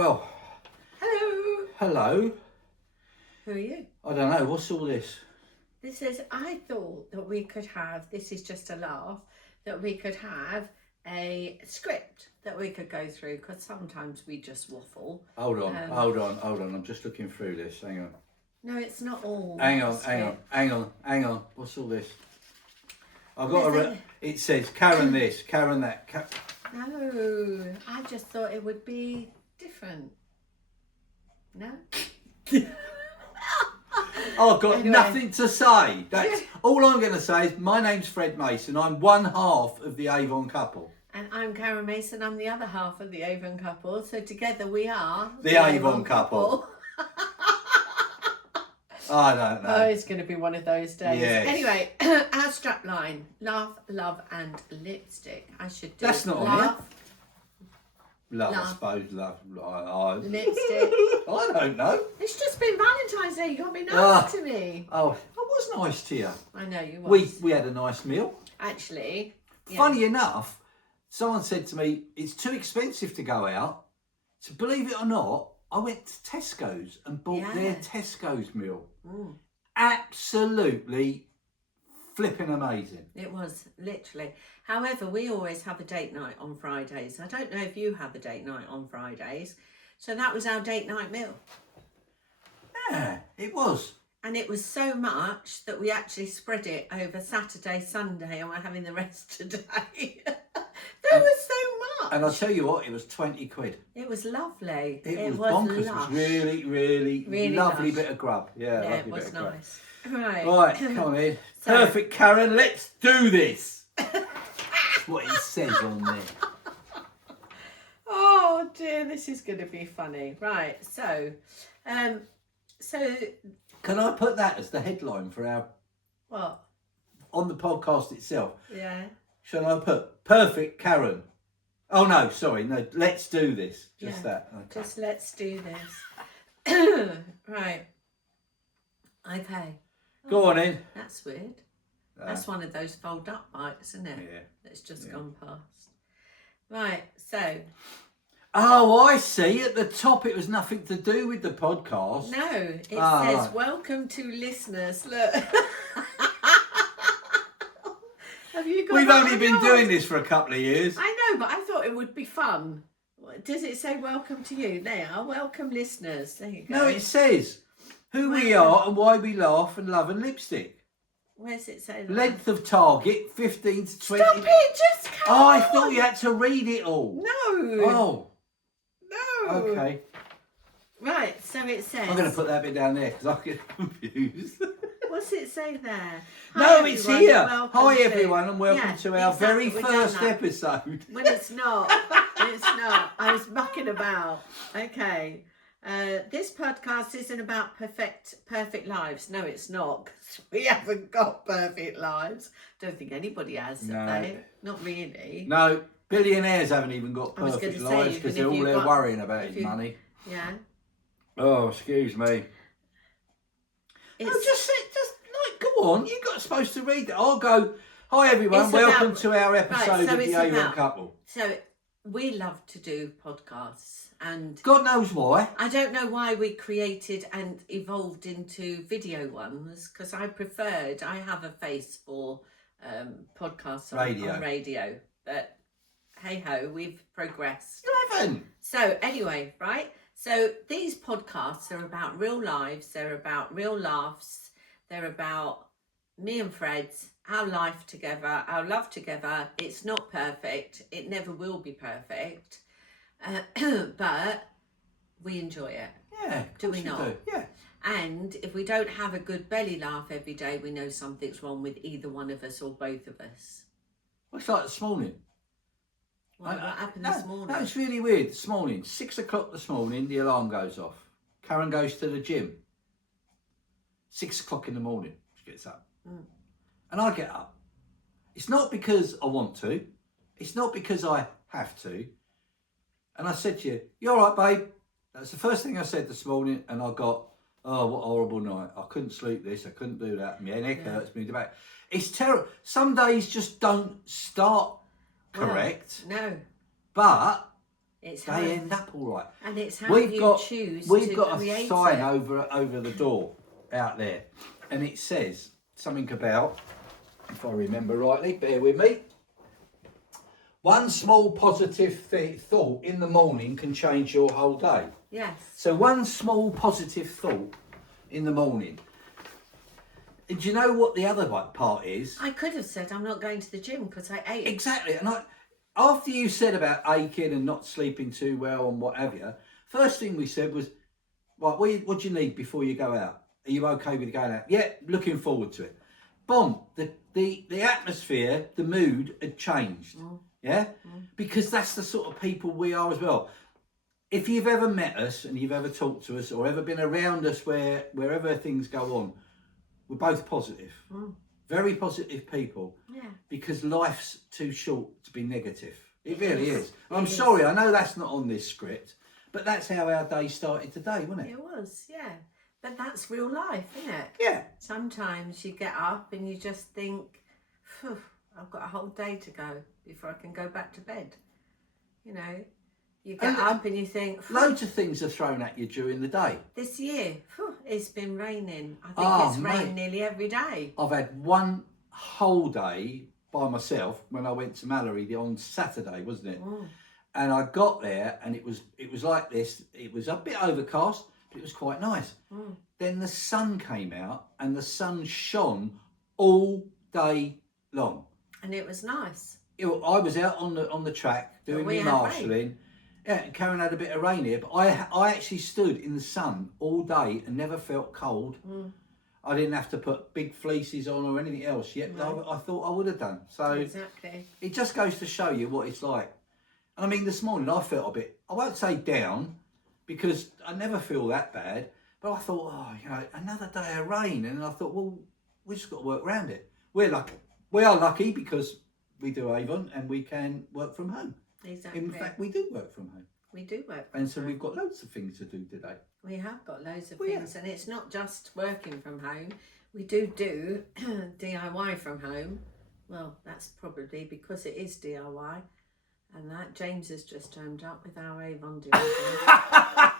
Well, Hello. hello. Who are you? I don't know, what's all this? This is, I thought that we could have, this is just a laugh, that we could have a script that we could go through, because sometimes we just waffle. Hold on. I'm just looking through this. Hang on. No, it's not all. Hang on. What's all this? I've got it says Karen this, Karen that. No, I just thought it would be different. No? I've got nothing to say. That's all I'm going to say is my name's Fred Mason. I'm one half of the Avon couple. And I'm Karen Mason. I'm the other half of the Avon couple. So together we are the Avon couple. I don't know. Oh, it's going to be one of those days. Yes. Anyway, our strapline: laugh, love, and lipstick. I should do. That's not on laugh, here. Love, I suppose. Love. Lipstick. I don't know. It's just been Valentine's Day. You got to be nice to me. Oh, I was nice to you. I know you was. We had a nice meal. Actually. Yeah. Funny enough, someone said to me, it's too expensive to go out. So believe it or not, I went to Tesco's and bought their Tesco's meal. Mm. Absolutely flipping amazing. It was, literally. However, we always have a date night on Fridays. I don't know if you have a date night on Fridays. So that was our date night meal. Yeah, it was. And it was so much that we actually spread it over Saturday, Sunday, and we're having the rest today. There was so much. And I'll tell you what, it was 20 quid. It was lovely. It was bonkers. Lush. It was really lovely lush. bit of grub. Yeah, it lovely was bit of grub. nice. Right. Right, come on in. So, perfect, Karen, let's do this. That's what it says on there. Oh dear, this is going to be funny. Right, so... Can I put that as the headline for our... What? On the podcast itself. Yeah. Shall I put perfect Karen? Oh no, sorry, no, let's do this. Just that. Okay. Just let's do this. Right. Okay. Go on in. That's weird. That's one of those fold up bites, isn't it? Yeah. That's just gone past. Right, so... Oh, I see. At the top, it was nothing to do with the podcast. No, it says, right. Welcome to listeners. Look. Have you got We've only been doing this for a couple of years. I know, but I thought it would be fun. Does it say welcome to you? They are welcome listeners. There you go. No, it says who we are and why we laugh and love and lipstick. Where's it say that? Length of target, 15 to 20. Stop it, just come Oh, I on. thought you had to read it all. No. Oh. No. Okay. Right, so it says... I'm going to put that bit down there because I get confused. What's it say there? No, it's here. Hi to... everyone and welcome to our very first episode. Well, it's not. It's not. I was mucking about. Okay. This podcast isn't about perfect lives. No, it's not. 'Cause we haven't got perfect lives. Don't think anybody has, have they? Not really. No, billionaires haven't even got perfect lives because all they're worrying about is money. Yeah. Oh, excuse me. Just go on. You're not supposed to read that. I'll go. Hi everyone, welcome to our episode of the Avon couple. So we love to do podcasts, and God knows why. I don't know why we created and evolved into video ones, because I have a face for podcasts on radio, but hey ho, we've progressed. You haven't. So anyway, right? So these podcasts are about real lives, they're about real laughs, they're about me and Fred's, our life together, our love together. It's not perfect, it never will be perfect, but we enjoy it. Yeah, do we not? Do. Yeah. And if we don't have a good belly laugh every day, we know something's wrong with either one of us or both of us. Well, it's like this morning. What happened this morning? No, it's really weird. This morning, 6 o'clock this morning, the alarm goes off. Karen goes to the gym. 6 o'clock in the morning, she gets up. And I get up. It's not because I want to. It's not because I have to. And I said to you, you all right, babe? That's the first thing I said this morning. And I got, oh, what a horrible night. I couldn't sleep this. I couldn't do that. My neck hurts me. It's terrible. Some days just don't start correct. No. But It's they how, end up all right. and it's how you choose We've to got create a sign it. over the door out there, and it says something about, if I remember rightly, bear with me. One small positive thought in the morning can change your whole day. Yes. So one small positive thought in the morning. And do you know what the other part is? I could have said I'm not going to the gym because I ate. Exactly. And after you said about aching and not sleeping too well and what have you, first thing we said was, right, what do you need before you go out? Are you okay with going out? Yeah, looking forward to it. Boom. The atmosphere, the mood had changed. Yeah? Because that's the sort of people we are as well. If you've ever met us and you've ever talked to us or ever been around us wherever things go on, we're both positive. Very positive people. Yeah. Because life's too short to be negative. It really is. I'm sorry, I know that's not on this script, but that's how our day started today, wasn't it? It was, yeah. But that's real life, isn't it? Yeah. Sometimes you get up and you just think, phew, I've got a whole day to go before I can go back to bed. You know, you get up and you think, phew, loads of things are thrown at you during the day. this year, phew, it's been raining. I think it's rained nearly every day. I've had one whole day by myself when I went to Mallory on Saturday, wasn't it? And I got there and it was like this. It was a bit overcast, but it was quite nice. Then the sun came out and the sun shone all day long. And it was nice. I was out on the track doing my marshalling. Yeah, and Karen had a bit of rain here, but I actually stood in the sun all day and never felt cold. I didn't have to put big fleeces on or anything else yet. No. I thought I would have done. So exactly. It just goes to show you what it's like. And I mean, this morning I felt a bit, I won't say down, because I never feel that bad, but I thought, oh, you know, another day of rain. And I thought, well, we just got to work around it. We're lucky. We are lucky because we do Avon and we can work from home. Exactly. In fact, we do work from home. We do work and so we've got loads of things to do today. We have got loads of things, and it's not just working from home. We do DIY from home. Well, that's probably because it is DIY. And that James has just turned up with our Avon DIY.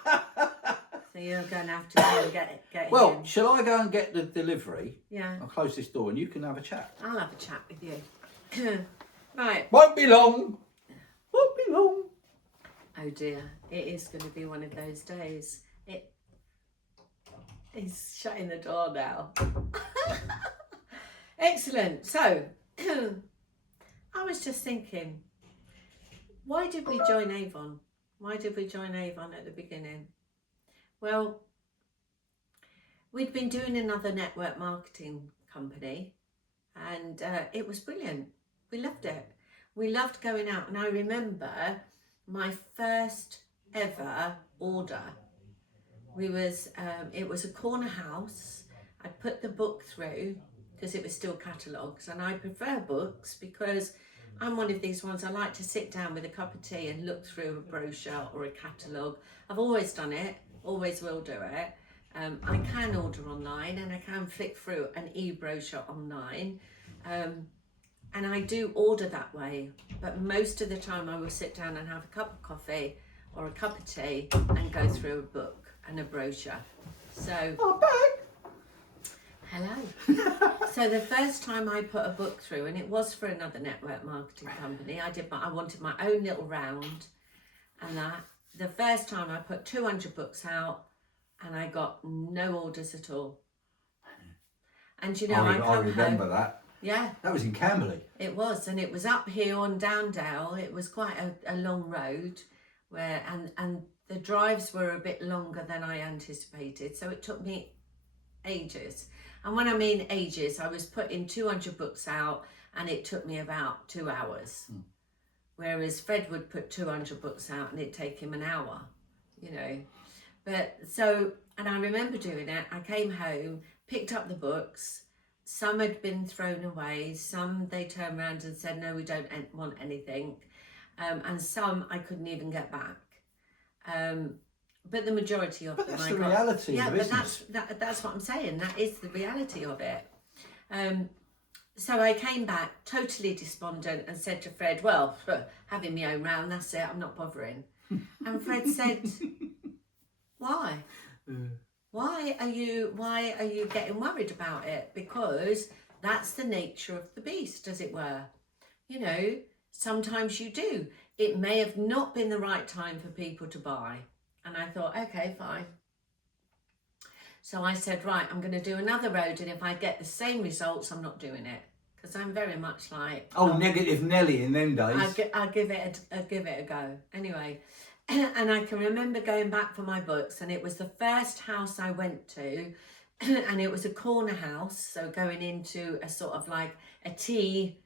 So you're going to have to go and get well, him. Shall I go and get the delivery? Yeah. I'll close this door and you can have a chat. I'll have a chat with you. Right. Won't be long. Won't be long. Oh dear, it is going to be one of those days. He's shutting the door now. Excellent. So, I was just thinking, why did we join Avon? Why did we join Avon at the beginning? Well, we'd been doing another network marketing company, and it was brilliant. We loved it. We loved going out, and I remember my first ever order. It was a corner house. I put the book through because it was still catalogues, and I prefer books because I'm one of these ones. I like to sit down with a cup of tea and look through a brochure or a catalogue. I've always done it, always will do it. I can order online and I can flick through an e-brochure online. And I do order that way, but most of the time I will sit down and have a cup of coffee or a cup of tea and go through a book and a brochure. So, hello. So the first time I put a book through, and it was for another network marketing company, I wanted my own little round, and the first time I put 200 books out, and I got no orders at all. And you know, I remember that. Yeah. That was in Camberley. It was, and it was uphill and down Dale. It was quite a long road and the drives were a bit longer than I anticipated. So it took me ages. And when I mean ages, I was putting 200 books out and it took me about 2 hours. Whereas Fred would put 200 books out and it'd take him an hour, you know. But so, and I remember doing it. I came home, picked up the books. Some had been thrown away, some they turned around and said, no, we don't want anything. And some I couldn't even get back. But the majority of them that's I the got. reality Yeah, of but business. that's what I'm saying. That is the reality of it. So I came back totally despondent and said to Fred, well, having my own round, that's it, I'm not bothering. And Fred said, why? Why are you getting worried about it? Because that's the nature of the beast, as it were. You know, sometimes you do. It may have not been the right time for people to buy. And I thought, okay, fine. So I said, right, I'm going to do another road, and if I get the same results, I'm not doing it. Because I'm very much like... negative Nelly in them days. I'll give it a go. Anyway, and I can remember going back for my books, and it was the first house I went to, and it was a corner house, so going into a sort of like a T,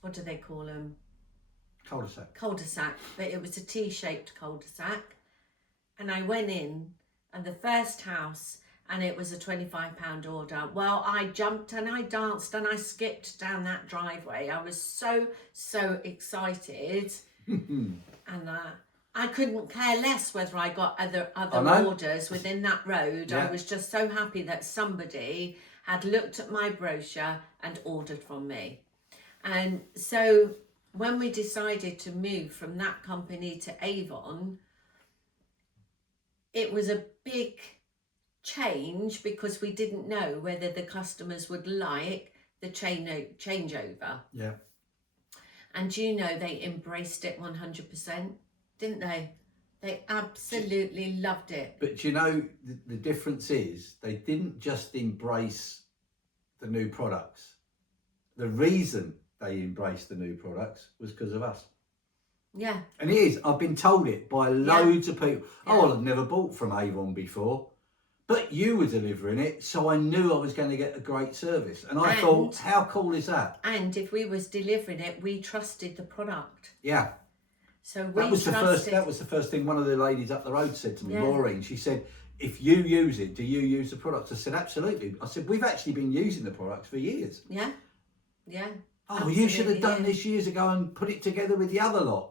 what do they call them? Cul-de-sac, but it was a T-shaped cul-de-sac. And I went in, and the first house, and it was a £25 order. Well, I jumped and I danced and I skipped down that driveway. I was so excited. And I couldn't care less whether I got other orders within that road. Yeah. I was just so happy that somebody had looked at my brochure and ordered from me. And so when we decided to move from that company to Avon, it was a big change because we didn't know whether the customers would like the changeover. Yeah. And you know, they embraced it 100%, didn't they? They absolutely loved it. But you know, the difference is they didn't just embrace the new products. The reason they embraced the new products was because of us. Yeah. And it is. I've been told it by loads of people. Yeah. Oh, well, I've never bought from Avon before. But you were delivering it, so I knew I was going to get a great service. And I thought, how cool is that? And if we was delivering it, we trusted the product. Yeah. So that was the first thing one of the ladies up the road said to me, Maureen. She said, if you use it, do you use the products? I said, absolutely. I said, we've actually been using the products for years. Yeah. Yeah. Oh, you should have done this years ago and put it together with the other lot.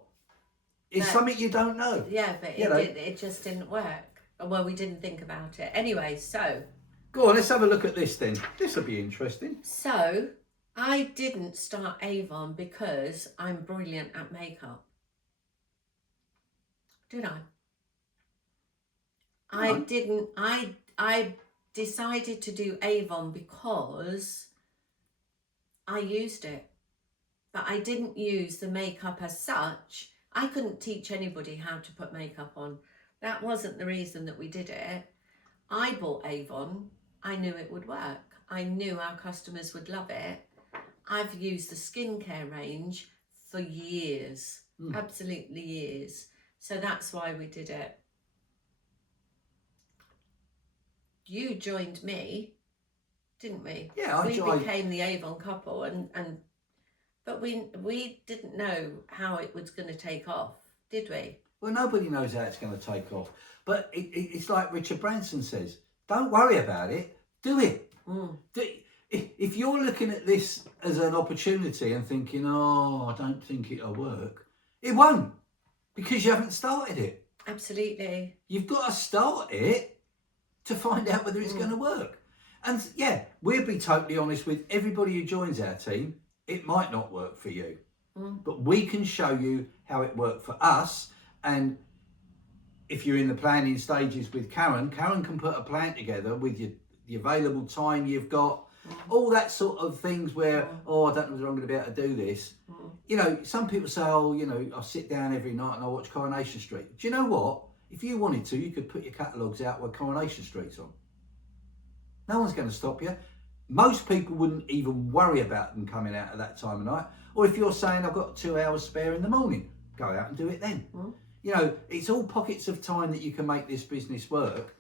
It's something you don't know. Yeah, but it just didn't work. Well, we didn't think about it. Anyway, so... Go on, let's have a look at this then. This will be interesting. So, I didn't start Avon because I'm brilliant at makeup. Did I? I didn't. I decided to do Avon because I used it. But I didn't use the makeup as such. I couldn't teach anybody how to put makeup on. That wasn't the reason that we did it. I bought Avon. I knew it would work. I knew our customers would love it. I've used the skincare range for years, absolutely years. So that's why we did it. You joined me, didn't we? Yeah, we became the Avon couple, but we didn't know how it was going to take off, did we? Well, nobody knows how it's going to take off. But it's like Richard Branson says, don't worry about it, do it. If you're looking at this as an opportunity and thinking, oh, I don't think it'll work, it won't, because you haven't started it. Absolutely. You've got to start it to find out whether it's going to work. And yeah, we'll be totally honest with everybody who joins our team, it might not work for you. But we can show you how it worked for us. And if you're in the planning stages with Karen can put a plan together with the available time you've got, all that sort of things where, oh, I don't know whether I'm going to be able to do this. You know, some people say, oh, you know, I sit down every night and I watch Coronation Street. Do you know what? If you wanted to, you could put your catalogues out where Coronation Street's on. No one's going to stop you. Most people wouldn't even worry about them coming out at that time of night. Or if you're saying, I've got 2 hours spare in the morning, go out and do it then. You know, it's all pockets of time that you can make this business work.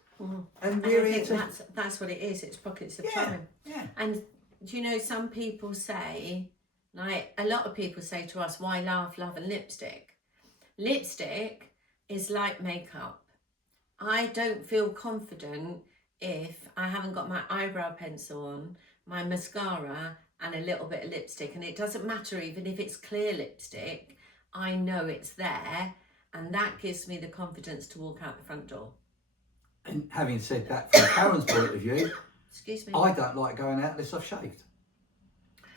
And we're here to... that's what it is. It's pockets of time. Yeah. And do you know, some people say, like a lot of people say to us, why laugh, love and lipstick? Lipstick is like makeup. I don't feel confident if I haven't got my eyebrow pencil on, my mascara and a little bit of lipstick. And it doesn't matter even if it's clear lipstick, I know it's there. And that gives me the confidence to walk out the front door. And having said that, from Karen's point of view, excuse me, I don't like going out unless I've shaved.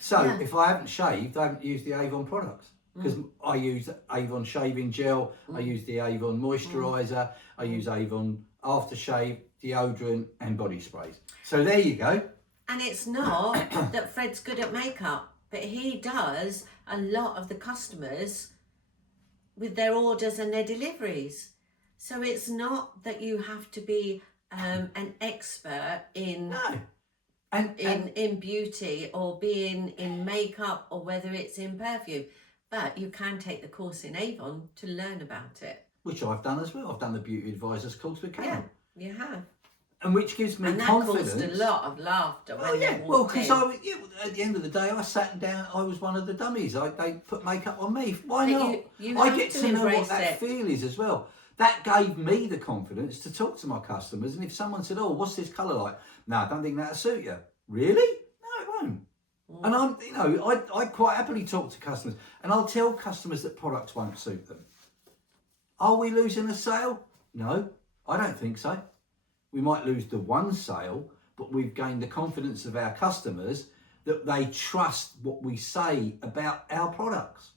So Yeah. if I haven't shaved, I haven't used the Avon products. Because I use Avon shaving gel, I use the Avon moisturiser, I use Avon aftershave, deodorant and body sprays. So there you go. And it's not that Fred's good at makeup, but he does a lot of the customers with their orders and their deliveries. So it's not that you have to be an expert in No. in beauty or being in makeup or whether it's in perfume. But you can take the course in Avon to learn about it. Which I've done as well. I've done the beauty advisors course with Karen. Yeah, you have. And which gives me and that confidence. caused a lot of laughter when they Well, walked because in. at the end of the day, I sat down. I was one of the dummies. They put makeup on me. Why But not? you I have get to to know what embrace that it. feel is as well. That gave me the confidence to talk to my customers. And if someone said, "Oh, what's this colour like?" No, I don't think that'll suit you. Really? No, it won't. And I quite happily talk to customers, and I'll tell customers that products won't suit them. Are we losing a sale? No, I don't think so. We might lose the one sale, but we've gained the confidence of our customers that they trust what we say about our products.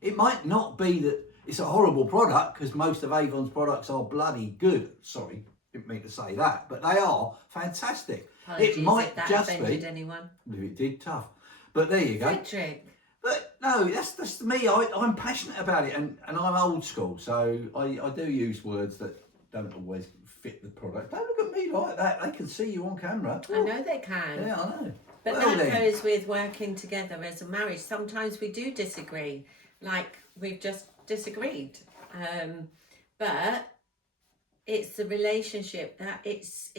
It might not be that it's a horrible product, because most of Avon's products are bloody good. Sorry, didn't mean to say that, but they are fantastic. Apologies it might if that just offended be. anyone. If it did, tough. But there you go. Frederick. But no, that's me. I'm passionate about it, and I'm old school, so I do use words that don't always fit the product. Don't look at me like that. They can see you on camera. I know they can. Yeah, I know. But Well, that then. goes with working together as a marriage. Sometimes we do disagree, like we've just disagreed. But it's the relationship that it's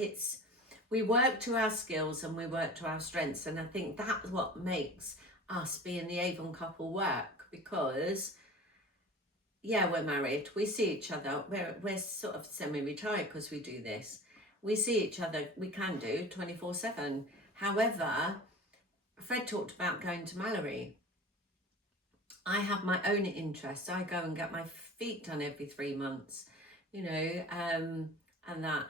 we work to our skills and we work to our strengths, and I think that's what makes us being the Avon couple work, because yeah, we're married, we see each other, we're sort of semi-retired because we do this. We see each other, we can do 24/7. However, Fred talked about going to Mallory. I have my own interests. I go and get my feet done every 3 months, and that.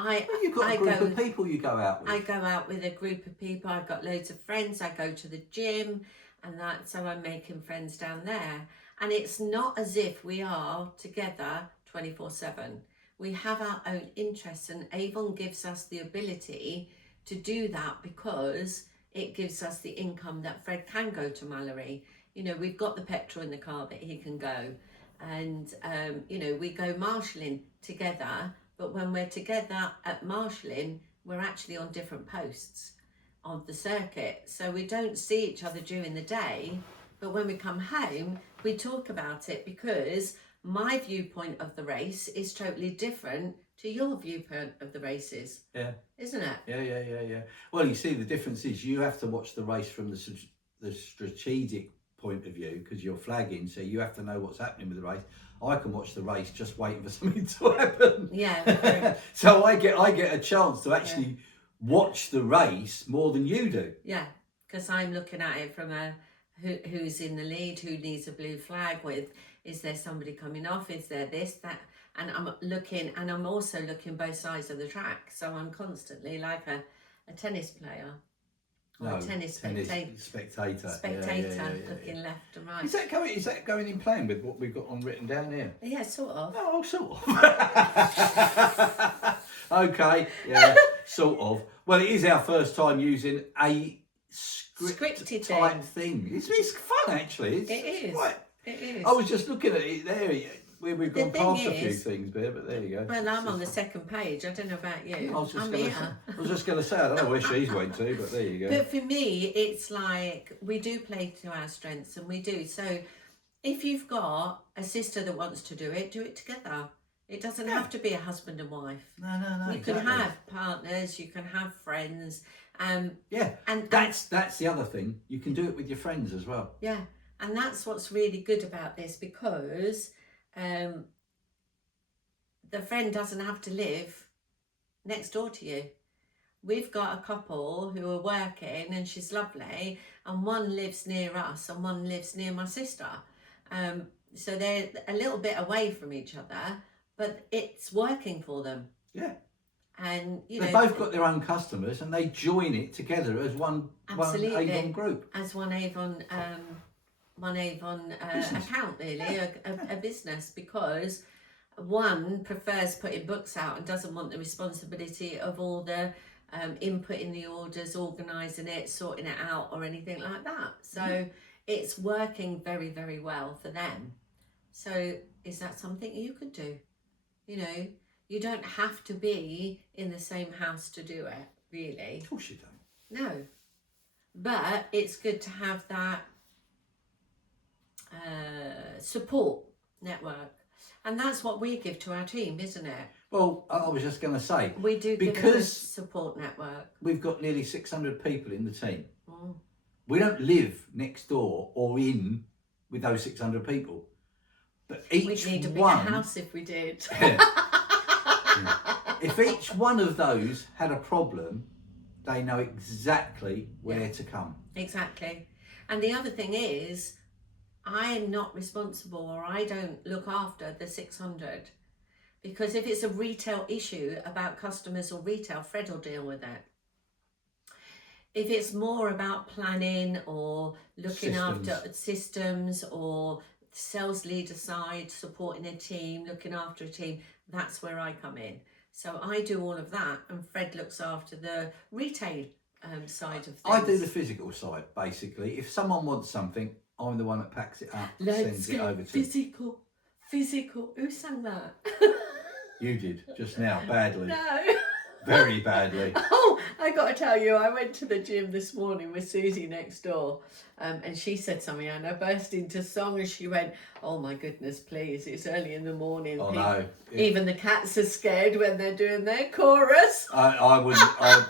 Well, you've got a group of people you go out with. I go out with a group of people. I've got loads of friends. I go to the gym and that, so I'm making friends down there. And it's not as if we are together 24/7. We have our own interests, and Avon gives us the ability to do that because it gives us the income that Fred can go to Mallory. We've got the petrol in the car that he can go. And, we go marshalling together. But when we're together at marshalling, we're actually on different posts of the circuit. So we don't see each other during the day. But when we come home, we talk about it, because my viewpoint of the race is totally different to your viewpoint of the races. Yeah. Isn't it? Yeah. Well, you see, the difference is you have to watch the race from the strategic point of view, because you're flagging, so you have to know what's happening with the race. I can watch the race just waiting for something to happen. Yeah. So I get a chance to actually watch the race more than you do. Yeah, because I'm looking at it from who's in the lead, who needs a blue flag with, is there somebody coming off, is there this, that, and I'm also looking both sides of the track, so I'm constantly like a tennis player. Or a tennis spectator. Spectator. Looking left and right. Is that going in plan with what we've got on written down here? Yeah, sort of. Oh, sort of. Okay, yeah, sort of. Well, it is our first time using a scripted type thing. It's fun, actually. It is. It is. I was just looking at it there. We've gone past a few is- things there, but there you go. Well, I'm on the second page. I don't know about you. I was just I'm going here. to say, I don't know where she's went to, but there you go. But for me, it's like we do play to our strengths, and we do. So if you've got a sister that wants to do it together. It doesn't have to be a husband and wife. No. You can have partners, you can have friends. Yeah, and that's the other thing. You can do it with your friends as well. Yeah, and that's what's really good about this, because the friend doesn't have to live next door to you. We've got a couple who are working, and she's lovely, and one lives near us and one lives near my sister. So they're a little bit away from each other, but it's working for them. Yeah. And they've both got their own customers, and they join it together as one Avon group, as one Avon account, really, a business, because one prefers putting books out and doesn't want the responsibility of all the inputting the orders, organising it, sorting it out, or anything like that. So it's working very, very well for them. So is that something you could do? You don't have to be in the same house to do it, really. Of course you don't. No. But it's good to have that support network. And that's what we give to our team, isn't it? Well, I was just going to say, we do give a good support network. We've got nearly 600 people in the team. We don't live next door or in with those 600 people. But we'd need a bigger house if we did. If each one of those had a problem, they know exactly where to come. Exactly. And the other thing is, I am not responsible, or I don't look after the 600. Because if it's a retail issue about customers or retail, Fred will deal with it. If it's more about planning or looking after systems or sales leader side, supporting a team, looking after a team, that's where I come in. So I do all of that, and Fred looks after the retail side of things. I do the physical side, basically. If someone wants something, I'm the one that packs it up, sends it over to physical. Who sang that? You did, just now, badly. No. Very badly. Oh, I got to tell you, I went to the gym this morning with Susie next door, and she said something, and I burst into song, and she went, "Oh my goodness, please, it's early in the morning." Oh no. Even the cats are scared when they're doing their chorus. I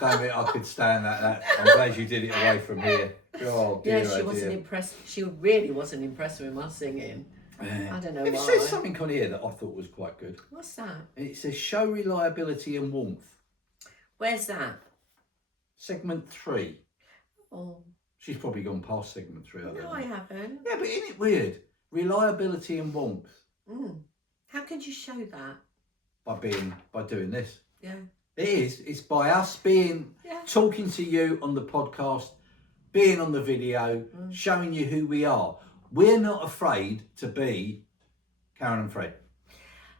don't think I could stand that. I'm glad you did it away from here. Oh dear, yeah, she wasn't impressed. She really wasn't impressed with my singing. I don't know why. It says something on here that I thought was quite good. What's that? It says show reliability and warmth. Where's that? Segment 3. Oh. She's probably gone past segment 3. I haven't. Yeah, but isn't it weird? Reliability and warmth. How could you show that? By doing this. Yeah. It is. It's by us being talking to you on the podcast, being on the video, showing you who we are. We're not afraid to be Karen and Fred.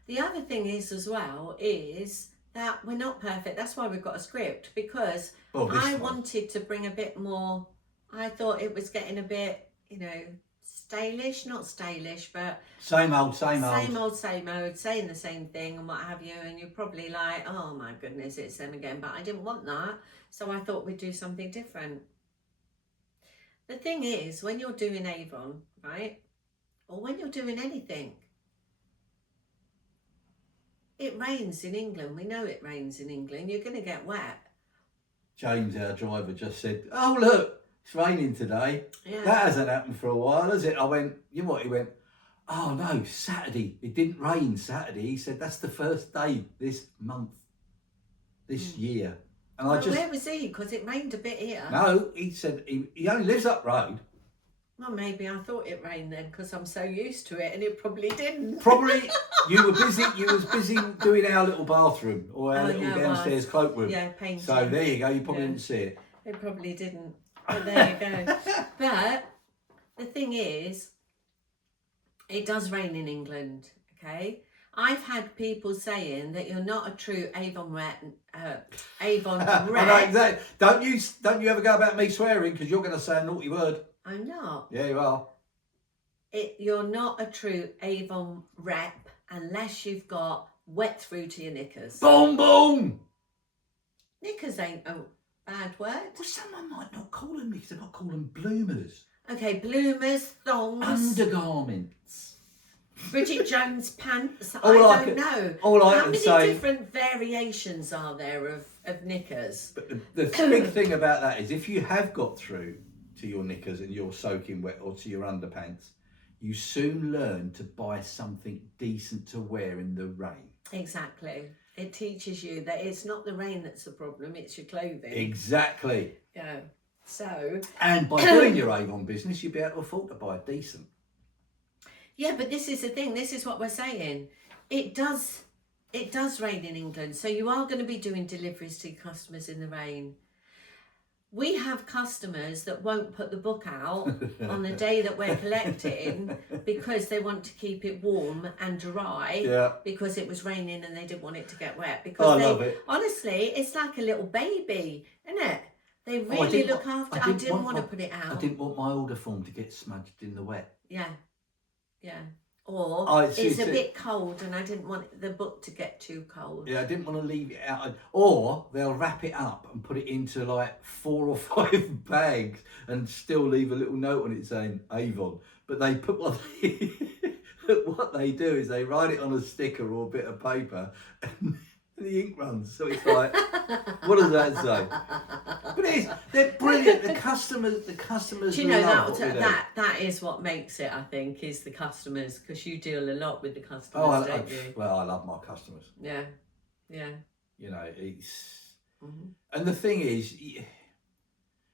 The other thing is as well is that we're not perfect. That's why we've got a script, because I wanted to bring a bit more. I thought it was getting a bit, stalish, not stalish, but same old, saying the same thing and what have you, and you're probably like, oh my goodness, it's them again. But I didn't want that, so I thought we'd do something different. The thing is, when you're doing Avon, right, or when you're doing anything, it rains in England. We know it rains in England. You're going to get wet. James, our driver, just said, "Oh look, it's raining today." Yeah. That hasn't happened for a while, has it? I went, you know what? He went, "Oh no, Saturday. It didn't rain Saturday." He said, "That's the first day this month, this year." And where was he? Because it rained a bit here. No, he said he only lives up road. Well, maybe I thought it rained then because I'm so used to it, and it probably didn't. Probably you were busy. You was busy doing our little bathroom or our little downstairs cloakroom. Yeah, painting. So there you go. You probably didn't see it. It probably didn't. But there you go. But the thing is, it does rain in England. Okay, I've had people saying that you're not a true Avon rep. Avon rep. I know exactly. Don't you ever go about me swearing because you're going to say a naughty word. I'm not. Yeah, you are. You're not a true Avon rep unless you've got wet through to your knickers. Boom, boom. Knickers ain't a bad word. Well, someone might not call them knickers. They might call them bloomers. Okay, bloomers, thongs. Undergarments. Bridget Jones pants. I don't know. How many different variations are there of knickers? But the big thing about that is if you have got through to your knickers and you're soaking wet, or to your underpants, you soon learn to buy something decent to wear in the rain. Exactly. It teaches you that it's not the rain that's the problem, it's your clothing. Exactly. Yeah. So. And by doing your Avon business, you'll be able to afford to buy decent. Yeah, but this is the thing. This is what we're saying. It does it does rain in England, so you are going to be doing deliveries to your customers in the rain. We have customers that won't put the book out on the day that we're collecting because they want to keep it warm and dry because it was raining and they didn't want it to get wet. Because love it. Honestly, it's like a little baby, isn't it? They really look after. I didn't want to put it out. I didn't want my order form to get smudged in the wet. Yeah. Or it's a bit cold and I didn't want the book to get too cold. Yeah, I didn't want to leave it out. Or they'll wrap it up and put it into like 4 or 5 bags and still leave a little note on it saying Avon. But they put what they do is they write it on a sticker or a bit of paper and the ink runs. So it's like, what does that say? But it is, they're brilliant. The customers Do you know love that is what makes it, I think, is the customers, because you deal a lot with the customers, don't you? Well, I love my customers. Yeah. You know, it's... And the thing is,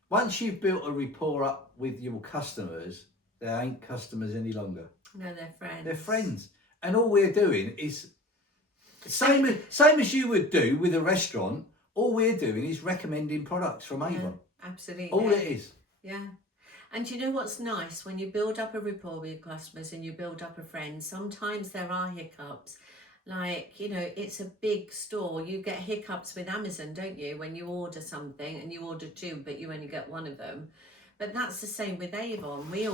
once you've built a rapport up with your customers, they ain't customers any longer. No, they're friends. They're friends. And all we're doing is... Same as you would do with a restaurant, all we're doing is recommending products from Avon. Absolutely. All it is. Yeah. And you know what's nice? When you build up a rapport with your customers and you build up a friend, sometimes there are hiccups. Like, you know, it's a big store. You get hiccups with Amazon, don't you? When you order something and you order 2, but you only get 1 of them. But that's the same with Avon. We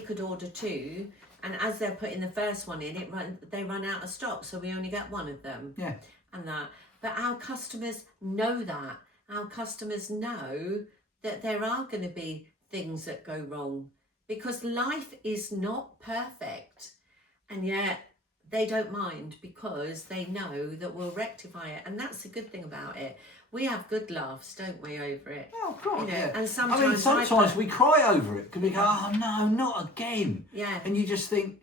could order 2. And as they're putting the first one in, they run out of stock, so we only get 1 of them. Yeah. And that. But our customers know that. Our customers know that there are going to be things that go wrong, because life is not perfect. And yet they don't mind, because they know that we'll rectify it. And that's the good thing about it. We have good laughs, don't we, over it? Oh, God, you know, yeah. And sometimes we cry over it because we go, oh, no, not again. Yeah. And you just think,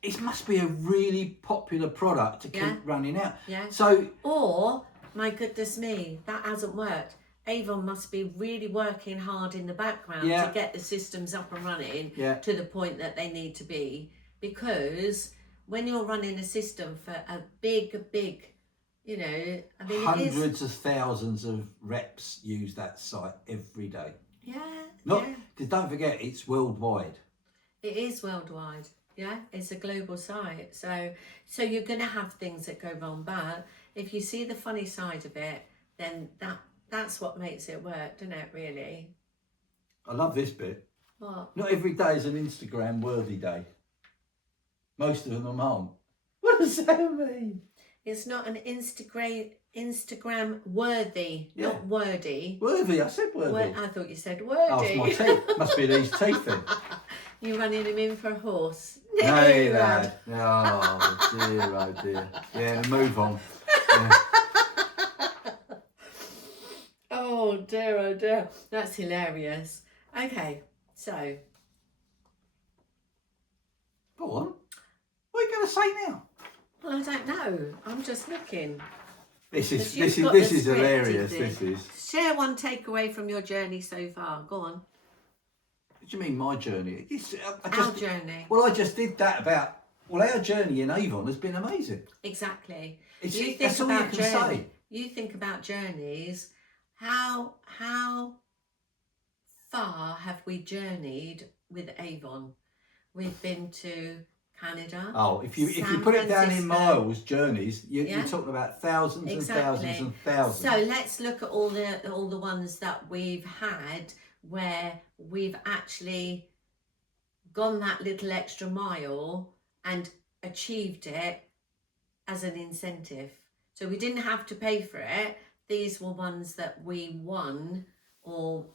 it must be a really popular product to keep running out. Yeah. So, or, my goodness me, that hasn't worked. Avon must be really working hard in the background to get the systems up and running to the point that they need to be. Because when you're running a system for a big, you know, I mean, hundreds of thousands of reps use that site every day. Yeah. Because don't forget, it's worldwide. It is worldwide. Yeah, it's a global site. So you're going to have things that go wrong. But if you see the funny side of it, then that's what makes it work, doesn't it, really? I love this bit. What? Not every day is an Instagram worthy day. Most of them aren't. What does that mean? It's not an Instagram worthy, not wordy. Worthy, I said worthy. I thought you said wordy. Oh, it's my teeth. Must be these teeth then. You're running him in for a horse. Hey, lad. Oh, dear. Yeah, move on. Yeah. Oh, dear. That's hilarious. Okay, so. Go on. What are you going to say now? Well, I don't know. I'm just looking. This is hilarious. This is. Share one takeaway from your journey so far. Go on. What do you mean, my journey? Our journey. Well, I just did that about. Well, our journey in Avon has been amazing. Exactly. That's all you can say. You think about journeys. How far have we journeyed with Avon? We've been to Canada. Oh, if you put it down in miles, journeys, you're talking about thousands and thousands and thousands. So let's look at all the ones that we've had where we've actually gone that little extra mile and achieved it as an incentive. So we didn't have to pay for it. These were ones that we won, or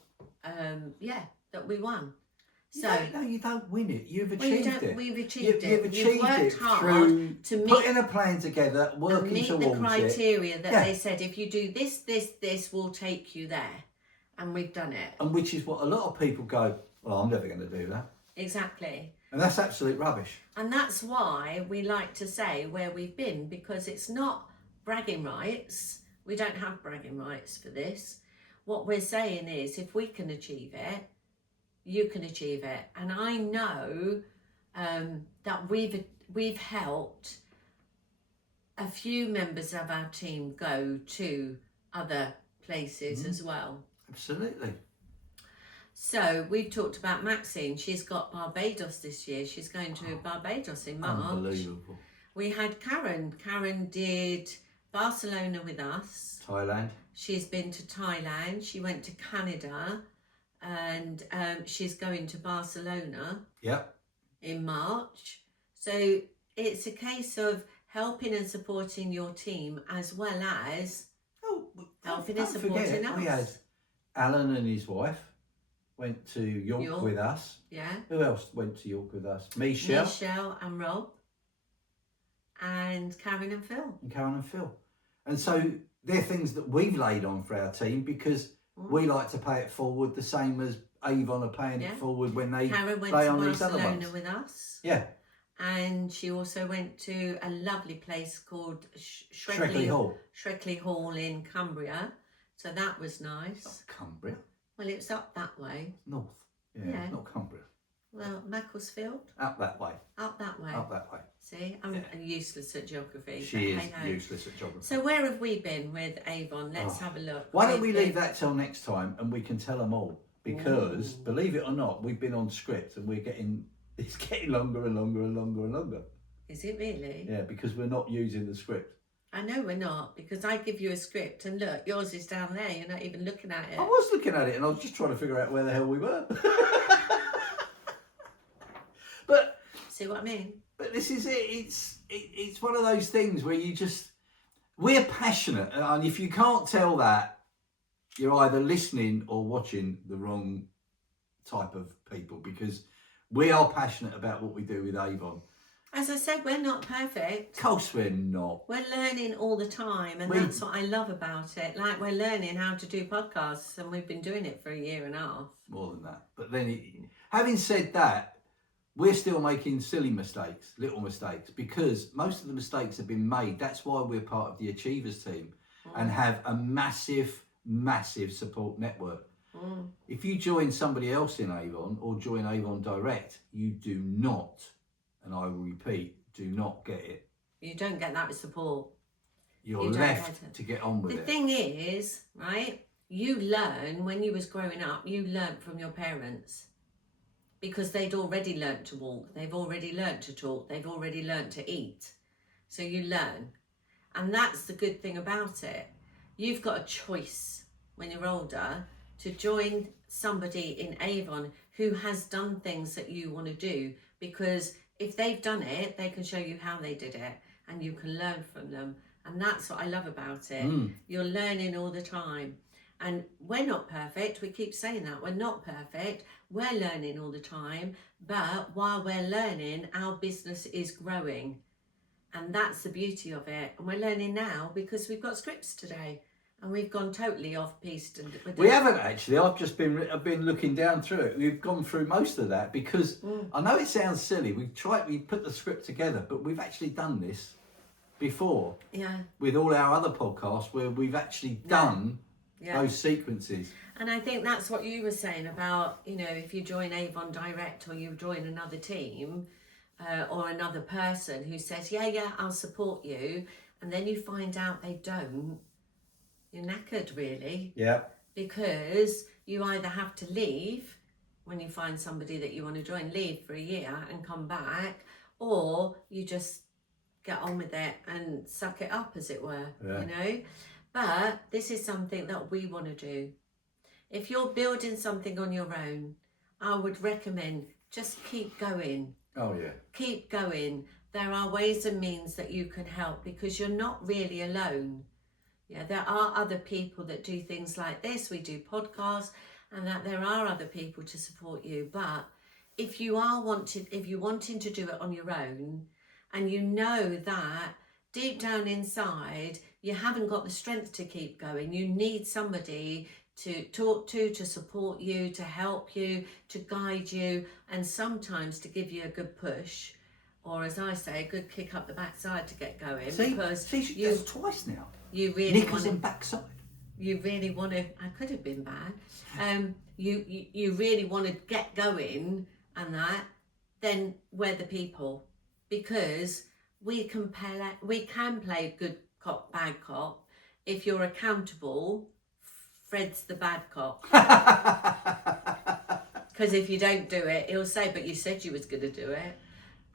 that we won. So you don't win it. You've achieved it. We've achieved it. You've achieved it through putting a plan together, working towards it. Meet the criteria that they said. If you do this will take you there, and we've done it. And which is what a lot of people go, well, I'm never going to do that. Exactly. And that's absolute rubbish. And that's why we like to say where we've been, because it's not bragging rights. We don't have bragging rights for this. What we're saying is, if we can achieve it, you can achieve it. And I know that we've helped a few members of our team go to other places as well. Absolutely. So we've talked about Maxine. She's got Barbados this year. She's going to Barbados in March. Unbelievable. We had Karen. Karen did Barcelona with us. Thailand. She's been to Thailand. She went to Canada, and she's going to Barcelona. Yep. In March. So it's a case of helping and supporting your team as well as helping and supporting us. We had Alan and his wife went to York with us. Yeah. Who else went to York with us? Michelle and Rob. And Karen and Phil. And so they're things that we've laid on for our team because we like to pay it forward the same as Avon are paying it forward when they Karen went play to on these other Barcelona ones. with us. Yeah. And she also went to a lovely place called Shrickley Hall in Cumbria. So that was nice. Not Cumbria. Well, it's up that way. North. Yeah. Not Cumbria. Well, Macclesfield. Up that way. Up that way. See, I'm useless at geography. She is useless at geography. So where have we been with Avon? Let's have a look. Why don't we leave that till next time and we can tell them all? Because, believe it or not, we've been on script and it's getting longer and longer and longer and longer. Is it really? Yeah, because we're not using the script. I know we're not, because I give you a script and look, yours is down there. You're not even looking at it. I was looking at it and I was just trying to figure out where the hell we were. But see what I mean? But this is it. It's one of those things where we're passionate, and if you can't tell that, you're either listening or watching the wrong type of people, because we are passionate about what we do with Avon. As I said, we're not perfect. Of course we're not. We're learning all the time, and that's what I love about it. Like, we're learning how to do podcasts, and we've been doing it for a year and a half. More than that. But then, having said that, we're still making silly mistakes, little mistakes, because most of the mistakes have been made. That's why we're part of the Achievers team and have a massive, massive support network. If you join somebody else in Avon or join Avon Direct, you do not, and I will repeat, do not get it. You don't get that with support. You're left to get on with it. The thing is, right, you learn when you was growing up, you learnt from your parents. Because they'd already learnt to walk, they've already learnt to talk, they've already learnt to eat. So you learn. And that's the good thing about it. You've got a choice when you're older to join somebody in Avon who has done things that you want to do. Because if they've done it, they can show you how they did it and you can learn from them. And that's what I love about it. You're learning all the time. And we're not perfect. We keep saying that. We're not perfect. We're learning all the time. But while we're learning, our business is growing. And that's the beauty of it. And we're learning now because we've got scripts today. And we've gone totally off-piste. We haven't actually. I've been looking down through it. We've gone through most of that because I know it sounds silly. We put the script together, but we've actually done this before. Yeah. With all our other podcasts where we've actually done those sequences. And I think that's what you were saying about, if you join Avon Direct or you join another team or another person who says, yeah, I'll support you. And then you find out they don't. You're knackered, really. Yeah. Because you either have to leave when you find somebody that you want to join, leave for a year and come back, or you just get on with it and suck it up, as it were, But this is something that we want to do. If you're building something on your own, I would recommend just keep going. Oh, yeah. Keep going. There are ways and means that you can help because you're not really alone. Yeah, there are other people that do things like this. We do podcasts, and that there are other people to support you. But if you're wanting to do it on your own, and you know that deep down inside you haven't got the strength to keep going, you need somebody to talk to support you, to help you, to guide you, and sometimes to give you a good push, or as I say, a good kick up the backside to get going. Because that's twice now. You really knickers and backside. You really want to. I could have been bad. You really want to get going, and that. Then we're the people, because we can play good cop, bad cop. If you're accountable, Fred's the bad cop. Because if you don't do it, he'll say, but you said you was going to do it.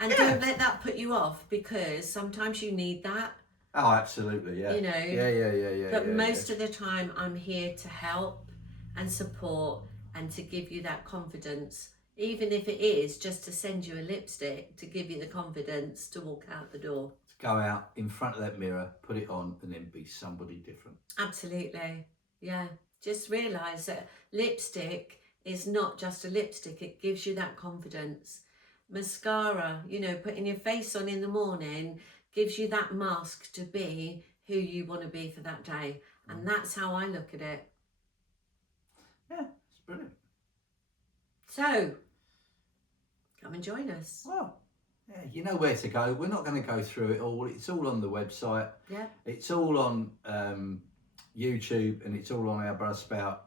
And don't let that put you off, because sometimes you need that. Oh, absolutely, yeah. You know? Yeah. But most of the time, I'm here to help and support and to give you that confidence. Even if it is just to send you a lipstick, to give you the confidence to walk out the door. To go out in front of that mirror, put it on, and then be somebody different. Absolutely, yeah. Just realise that lipstick is not just a lipstick. It gives you that confidence. Mascara, you know, putting your face on in the morning gives you that mask to be who you want to be for that day. And that's how I look at it. Yeah, it's brilliant. So, come and join us. Well, yeah, you know where to go. We're not going to go through it all. It's all on the website. Yeah. It's all on YouTube, and it's all on our Buzzsprout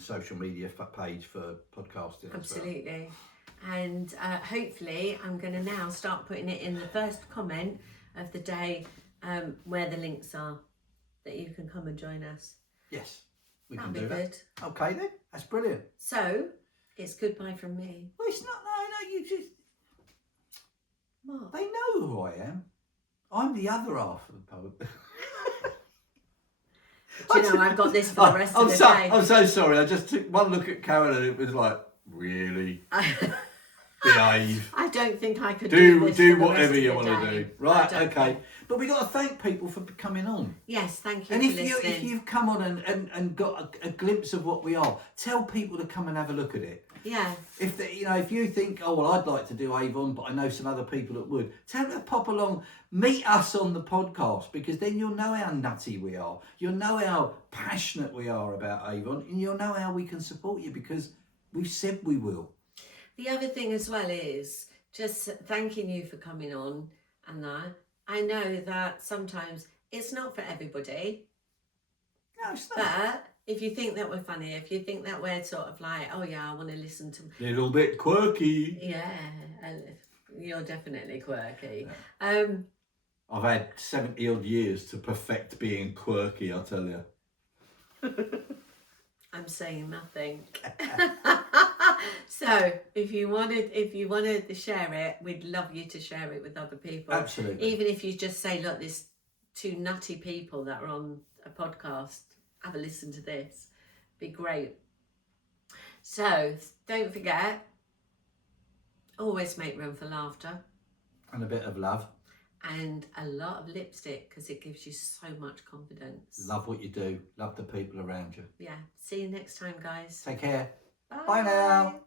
social media page for podcasting. Absolutely. As well. And hopefully I'm going to now start putting it in the first comment of the day where the links are, that you can come and join us. Yes, we That'll can do be that. good. Okay then, that's brilliant. So, it's goodbye from me. Well, it's not, no, you just... What? They know who I am. I'm the other half of the poet. Do you know, I've got this for the rest of the day. I'm so sorry. I just took one look at Karen and it was like, really? Behave. I don't think I could do this do for the whatever rest you of the want to day. do. Right, I don't okay. think. But we got to thank people for coming on. Yes, thank you And for if listening. you've come on and got a glimpse of what we are, tell people to come and have a look at it. Yeah. If you think, oh well, I'd like to do Avon, but I know some other people that would, tell them to pop along, meet us on the podcast, because then you'll know how nutty we are, you'll know how passionate we are about Avon, and you'll know how we can support you, because we've said we will. The other thing as well is just thanking you for coming on, and that I know that sometimes it's not for everybody. No, it's not. But if you think that we're funny, if you think that we're sort of like, oh yeah, I want to listen to... Little bit quirky. Yeah, you're definitely quirky. Yeah. I've had 70 odd years to perfect being quirky, I'll tell you. I'm saying nothing. So if you wanted to share it, we'd love you to share it with other people. Absolutely. Even if you just say, look, there's two nutty people that are on a podcast, have a listen to this. Be great. So don't forget, always make room for laughter. And a bit of love. And a lot of lipstick, because it gives you so much confidence. Love what you do. Love the people around you. Yeah. See you next time, guys. Take care. Bye. Bye now.